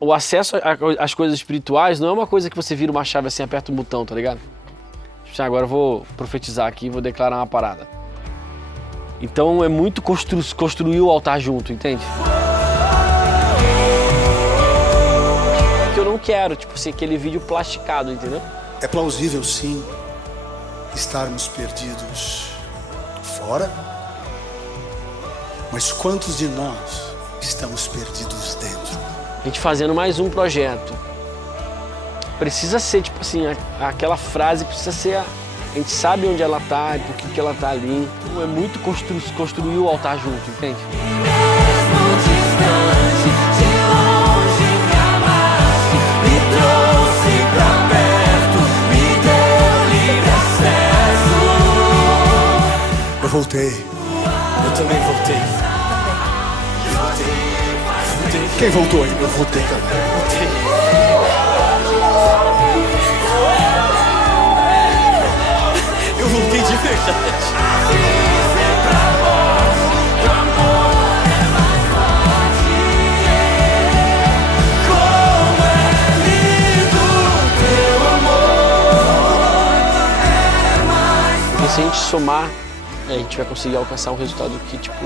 O acesso às coisas espirituais não é uma coisa que você vira uma chave assim, aperta um botão, tá ligado? Agora eu vou profetizar aqui e vou declarar uma parada. Então é muito construir o altar junto, entende? Que eu não quero, tipo assim, aquele vídeo plasticado, entendeu? É plausível, sim, estarmos perdidos fora, mas quantos de nós estamos perdidos dentro? A gente fazendo mais um projeto. Precisa ser, tipo assim, aquela frase precisa ser... A gente sabe onde ela tá e por que ela tá ali. Então é muito construir o altar junto, entende? Eu voltei. Eu também voltei. Quem voltou aí? Eu voltei também. Eu voltei de verdade. E se a gente somar, a gente vai conseguir alcançar um resultado que, tipo,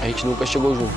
a gente nunca chegou junto.